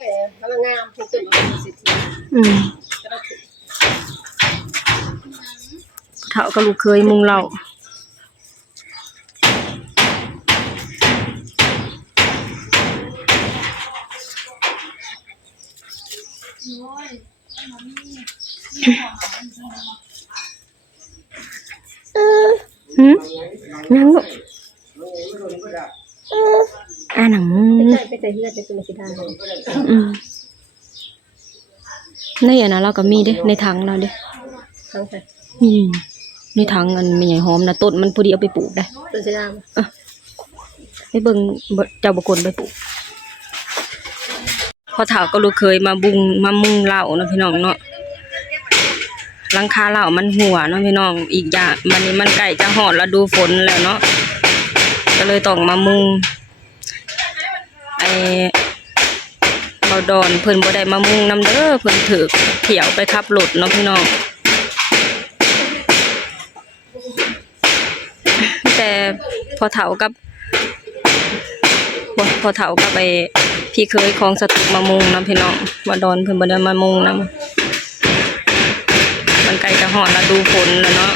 พลังงานทุกตื่นมาสิทีเฒ่าก็ลูกเคยมุงเรานั่งลูกหนังไปใส่เลือดไปเป็นสีดาในอันนั้นเราก็มีเด้ในถังเราเด้ทั้งใส่ในถังอันไม่ใหญ่หอมนะต้นมันพอดีเอาไปปลูกได้ต้นสีดาไปเบิ่งเจ้าบกลไปปลูกพอเฒ่าก็ลูกเคยมามุงเหล้านะพี่น้องเนาะหลังคาเหล้ามันหัวเนาะพี่น้องอีกอย่างมันนี่มันใกล้จะฮอดฤดูฝนแล้วเนาะก็เลยต้องมามุงเบาดอนเพิ่นบ่ได้มามุงนำเด้อเพิ่นถือเที่ยวไปขับรถเนาะพี่น้องแต่พอเฒ่ากับพี่เคยของสตุกมามุงนำพี่น้องว่าดอนเพิ่นบ่ได้มามุงนำมันใกล้จะฮอดฤดูฝนแล้วเนาะ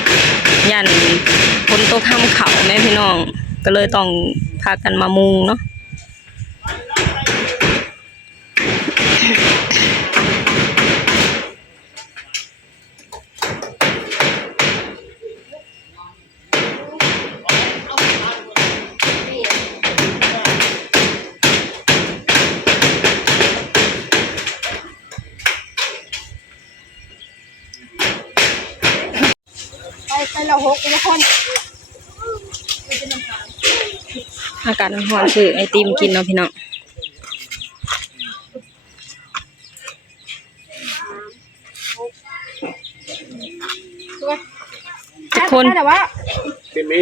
ย่านฝนตกค่ำเขาแม่พี่น้องก็เลยต้องพากันมามุงเนาะไปเราหกทุกคนอากาศร้อนซื้อไอติมกินเนาะพี่น้องทุกคนแต่ว่ามี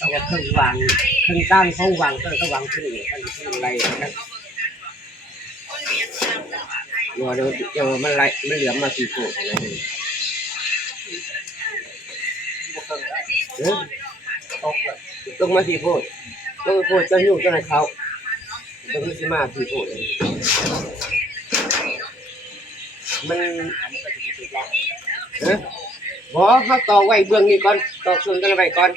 เอาว่าเครื่องวางเครื่องตั้งเขาวางก็วางขึ้นอะไรนะเดี๋ยวมันเหลือมาสี่โขดอะไรต้องมาสี่โขดต้องโขดจะยุ่งจะไหนเขาต้องมาสี่โขดมันบอกเขาต่อไว้เบื้องนี้ก่อนต่อส่วนกันไว้ก่อน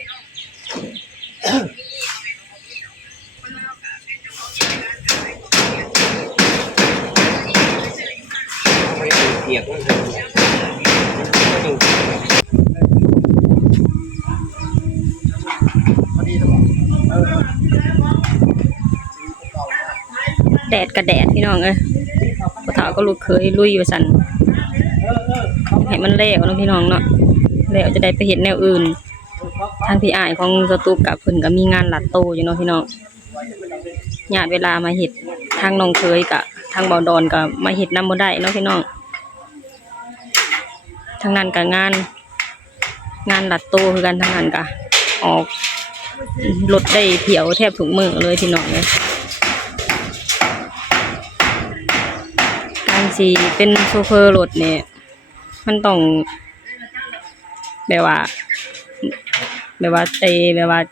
เปียกแดดกับแดดพี่น้องพอเฒ่าก็ลูกเคยลุยอยู่สั่นให้มันแล้วเนาะพี่น้องเนาะแล้วจะได้ไปเห็นแนวอื่นทางพี่อ้ายของสตูกับเพิ่นก็มีงานหลัดโตอยู่เนาะพี่น้องญาติเวลามาเฮ็ดทางน้องเคยกับทางเบาดอนก็มาเฮ็ดนำบ่ได้เนาะพี่น้องทางนั้นก็งานหลัดโตคือกันทางนั้นก็ออกรถได้เที่ยวแทบทุกมื้อเลยพี่น้องเลยการสิเป็นโชเฟอร์รถเนี่ยมันต้องแบบว่า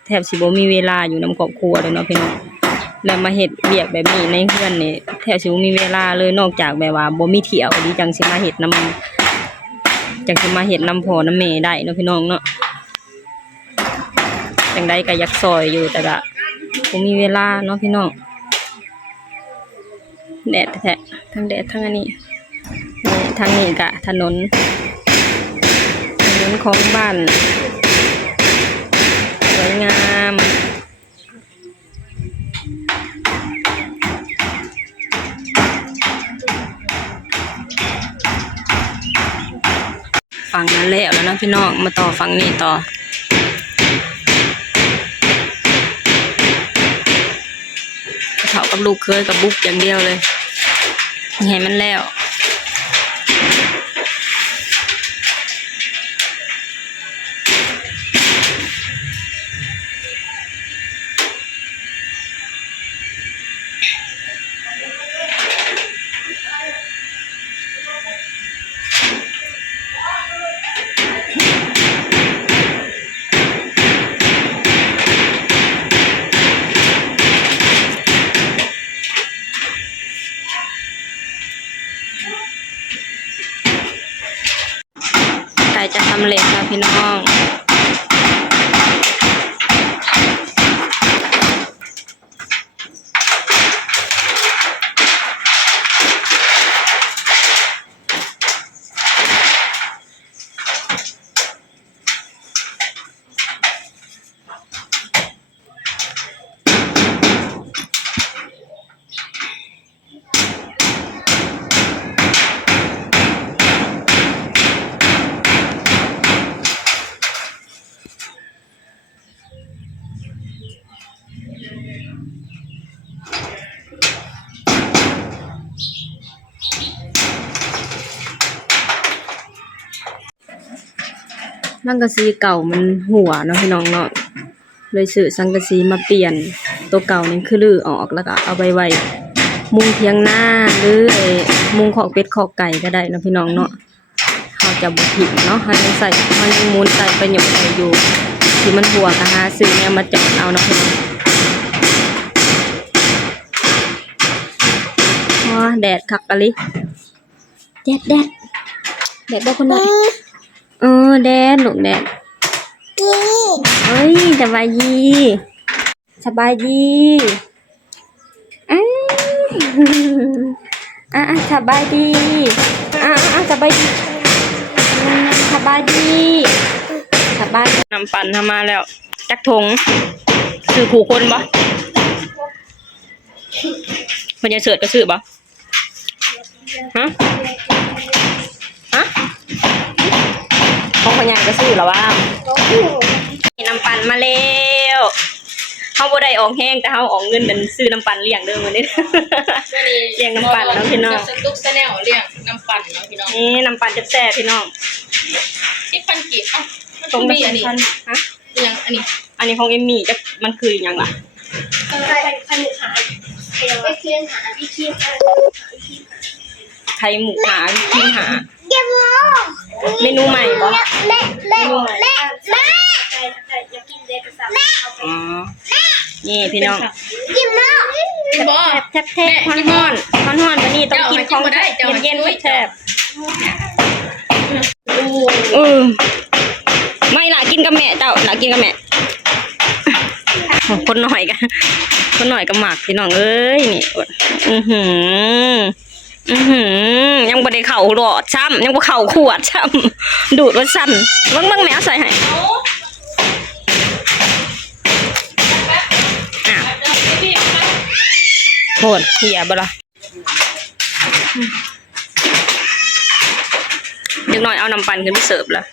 แทบสิบ่มีเวลาอยู่นำครอบครัวเลยเนาะพี่น้องแล้วมาเฮ็ดเวียกแบบนี้ในเฮือนนี่แทบสิบ่มีเวลาเลยนอกจากแบบว่าบ่มีเที่ยวดีจังสิมาเฮ็ดนำพ่อนำแม่ได้เนาะพี่น้องเนาะจังได๋ก็อยากซอยอยู่แต่ก็บ่มีเวลาเนาะพี่น้องแดดแท้ทั้งแดดทั้งอันนี้ทางนี้ก็ถนนของบ้านสวยงามฝั่งนั้นแล้วนะพี่น้องมาต่อฝั่งนี้ต่อเฒ่ากับลูกเคยกับบุกอย่างเดียวเลย ให้มันแล้วใกล้จะสำเร็จแล้วพี่น้องสังกะสีเก่ามันหัวเนาะพี่น้องเนาะเลยซื้อสังกะสีมาเปลี่ยนตัวเก่านี่คือรื้อออกแล้วก็เอาไปไว้มุงเถียงนาหรือมุงขอกเป็ดขอกไก่ก็ได้เนาะพี่น้องเนาะเขาจะบ่ผิดเนาะเขายังใส่เขายังมูลใส่ประโยชน์อยู่ที่มันหัวก็หาซื้อเนี่ยมาจัดเอาเนาะพี่น้องอ๋อแดดคักอะลิแดดบ่คนน้อยแดดลูกแดดเอ้ยสบายดีสบายดีสบายดีสบายดีสบายดีน้ำปั่นทำมาแล้วจักทงซื้อขู่คนบ่มันจะเสิร์ชก็ซื้อบ่ฮะของคนใหญ่ก็ซื้อแล้วว่าน้ำปั่นมาแล้วเขาบ่ได้ออกแห้งแต่เขาออกเงินเป็นซื้อน้ำปั่นเลี้ยงเด้อมื้อนี้เลี้ยงน้ำปั่นเนาะพี่น้องตุ๊กแนลเลี้ยงน้ำปั่นเนาะพี่น้องนี่น้ำปั่นแซ่บๆพี่น้อง10,000กีบตรงนี้อันนี้ฮะอย่างอันนี้ของเอมมี่จะมันคือหยังล่ะไข่หมูหากินหาเมนูใหม่บ่เมนูใหม่อ๋อนี่พี่น้องแซ่บฮ้อนวันนี้ต้องกินของเย็นๆแซ่บไม่ล่ะกินกับแม่เจ้าล่ะกินกับแม่คนหน่อยกับหมากพี่น้องเอ้ยนี่ยังบ่ได้เข้าหลอดซ้ำยังบ่เข้าขวดซ้ำดูดว่าสั่นเบิ่งแมวใส่ให้โหดเหี้ยบ่ล่ะเด็กน้อยเอาน้ำปั่นขึ้นไปเสิร์ฟแล้ว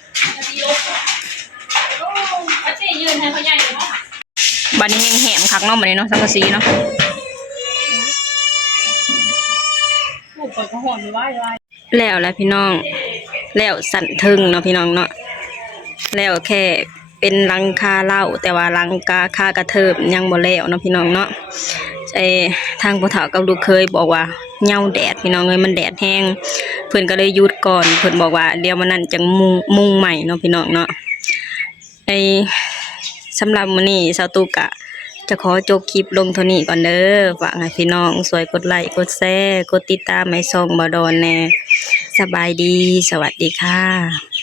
บัดนี้แห้งๆคักเนาะบัดนี้เนาะสังกะสีเนาะแล้วพี่น้องแล้วสั่นทึงเนาะพี่น้องเนาะแล้วแค่เป็นหลังคาเหล้าแต่ว่าหลังคากระเทิบยังบ่แล้วเนาะพี่น้องเนาะทางผู้เฒ่ากับลูกเคยบอกว่าเหงาแดดพี่น้องเอ้ยมันแดดแห้งเพิ่นก็เลยหยุดก่อนเพิ่นบอกว่าเดี๋ยวมันนั่นจังมุงใหม่เนาะพี่น้องเนาะสำหรับมื้อนี้สาวตุกะจะขอจบคลิปลงเท่านี้ก่อนเด้อฝากให้พี่น้องช่วยกดไลค์กดแชร์กดติดตามให้ช่องบ่ดอนแน่สบายดีสวัสดีค่ะ